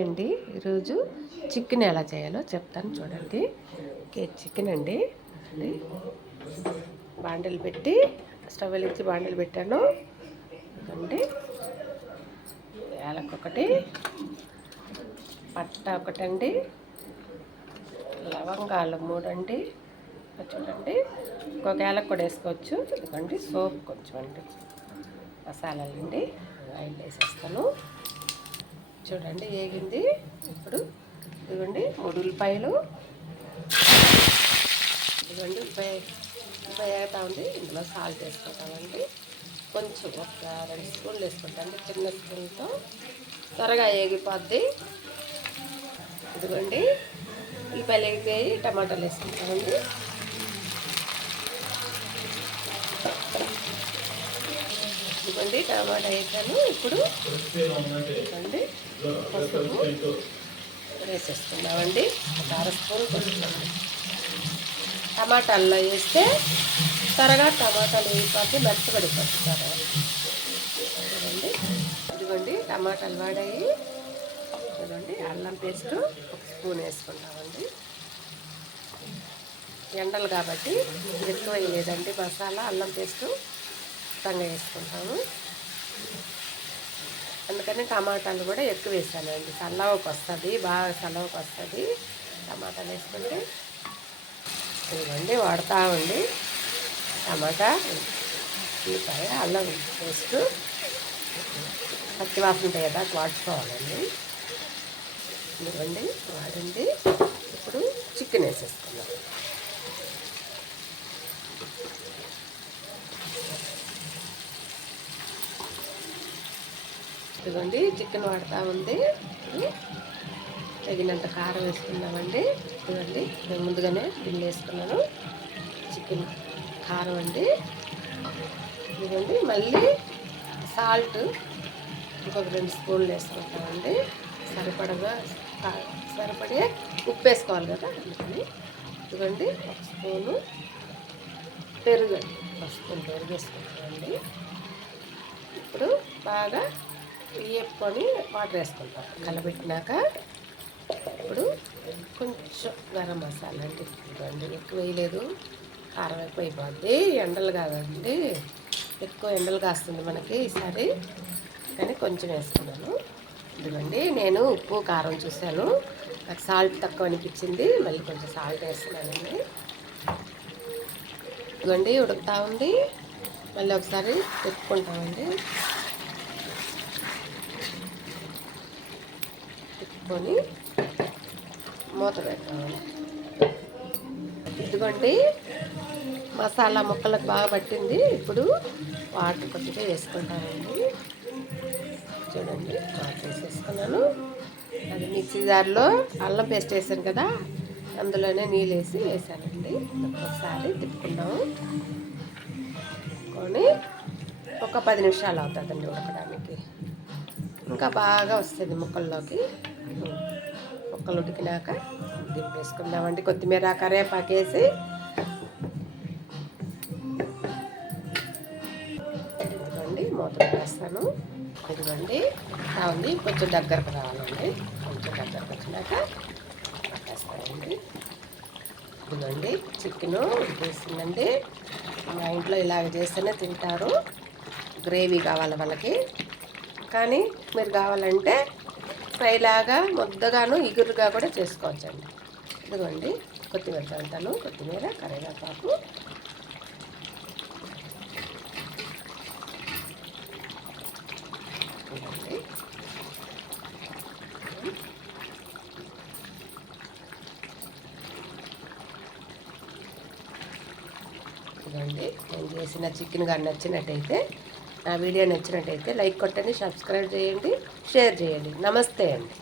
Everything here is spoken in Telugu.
అండి ఈరోజు చికెన్ ఎలా చేయాలో చెప్తాను చూడండి. చికెన్ అండి బాండలు పెట్టి స్టవ్ వెలిగించి బాండలు పెట్టాను అండి. యాలకొకటి, పట్ట ఒకటండి, లవంగాలు 3 అండి. చూడండి, ఇంకొక యాలకు కూడా వేసుకోవచ్చు. ఇదిగోండి సోప్ కొంచెం అండి, మసాలాలు అండి. ఆయిల్ వేసేస్తాను. చూడండి ఏగింది. ఇప్పుడు ఇదిగోండి 3 ఉల్లిపాయలు, ఇదిగోండి ఉల్లిపాయ వేగుతూ ఉంది. ఇందులో సాల్ట్ వేసుకుంటామండి. కొంచెం ఒక 2 స్పూన్లు వేసుకుంటామండి, చిన్న స్పూన్తో త్వరగా ఏగిపోద్ది. ఇదిగోండి ఉల్లిపాయలు వేగిపోయి టమాటాలు వేసుకుంటామండి. ఇదిగోండి టమాటా వేసాను. ఇప్పుడు ఇదిగోండి పసుపు వేసేసుకున్నామండి. ఒక 1/2 స్పూన్ పసుపు. టమాటాల్లో వేస్తే త్వరగా టమాటాలు వేయిపోతే మెత్తబడిపోతుంది త్వరగా. చూడండి ఇదిగోండి టమాటాలు వాడాయి. చూడండి అల్లం పేస్ట్ 1 స్పూన్ వేసుకుంటామండి. ఎండలు కాబట్టి ఎక్కువ వేయలేదండి మసాలా, అల్లం పేస్టు మొత్తంగా వేసుకుంటాము. అందుకని టమాటాలు కూడా ఎక్కువ వేసానండి. చల్లవకు వస్తుంది, బాగా చల్లవకు వస్తుంది టమాటాలు వేసుకుంటే. ఇదిగోండి వాడుతూ ఉండి టమాటా, ఉల్లిపాయ, అల్లం పేస్ట్ పచ్చి వాసన ఉంటాయి కదా, వాడుకోవాలండి. ఇదిగోండి వాడింది. ఇప్పుడు చికెన్ వేసేసుకున్నాం. ఇదిగోండి చికెన్ వాడుతూ ఉంది. తగినంత కారం వేసుకున్నామండి. ఇదిగోండి నేను ముందుగానే గిన్నె వేసుకున్నాను. చికెన్ కారం అండి. ఇదిగోండి మళ్ళీ సాల్ట్ ఇంకొక 2 స్పూన్లు వేసుకుంటామండి. సరిపడే ఉప్పు వేసుకోవాలి కదా, అందుకని. ఇదిగోండి 1 స్పూను పెరుగు, 1 స్పూన్ పెరుగు వేసుకుంటామండి. ఇప్పుడు బాగా వేపుకొని వాటర్ వేసుకుంటాం కలబెట్టినాక. ఇప్పుడు కొంచెం గరం మసాలా అండి. ఇదిగోండి ఎక్కువ వేయలేదు, కారం ఎక్కువ అయిపోద్ది. ఎండలు కాదండి, ఎక్కువ ఎండలు కాస్తుంది మనకి ఈసారి, కానీ కొంచెం వేసుకున్నాను. ఇదిగోండి నేను ఉప్పు కారం చూశాను, నాకు సాల్ట్ తక్కువ అనిపించింది, మళ్ళీ కొంచెం సాల్ట్ వేస్తున్నానండి. ఇదిగోండి ఉడుకుతూ ఉంది. మళ్ళీ ఒకసారి పెట్టుకుంటామండి. పెట్టుకొని మూత పెడతామండి. ఇదిగోండి మసాలా ముక్కలకు బాగా పట్టింది. ఇప్పుడు వాటర్ కొద్దిగా వేసుకుంటామండి. చూడండి వాటర్ వేసేసుకున్నాను. అది మిక్సీ జార్లో అల్లం పేస్ట్ వేసాను కదా, అందులోనే నీళ్ళు వేసానండి. ఒకసారి తిప్పుకున్నాము. కొని ఒక 10 నిమిషాలు అవుతుందండి ఉడకడానికి. ఇంకా బాగా వస్తుంది ముక్కల్లోకి. ముక్కలు ఉడికినాక దింపేసుకుందామండి. కొత్తిమీర, కరివేపాకు వేసి ఇదిగోండి మూత వేస్తాను. ఇదిగోండి ఉంది, కొంచెం దగ్గరకు రావాలండి. కొంచెం దగ్గరకు వచ్చినాక వేస్తానండి. ఇదిగోండి చికెను ఉడికేసిందండి. మా ఇంట్లో ఇలాగ చేస్తేనే తింటారు. గ్రేవీ కావాలి వాళ్ళకి, కానీ మీరు కావాలంటే ఫ్రైలాగా ముద్దగాను ఇగురుగా కూడా చేసుకోవచ్చండి. ఇదిగోండి కొత్తిమీర చల్లుతాను, కొత్తిమీర, కరివేపాకు. ఇదిగోండి నేను చేసిన చికెన్ కానీ నచ్చినట్టయితే, నా వీడియో నచ్చినట్టయితే లైక్ కొట్టండి, సబ్స్క్రైబ్ చేయండి, షేర్ చేయండి. నమస్తే అండి.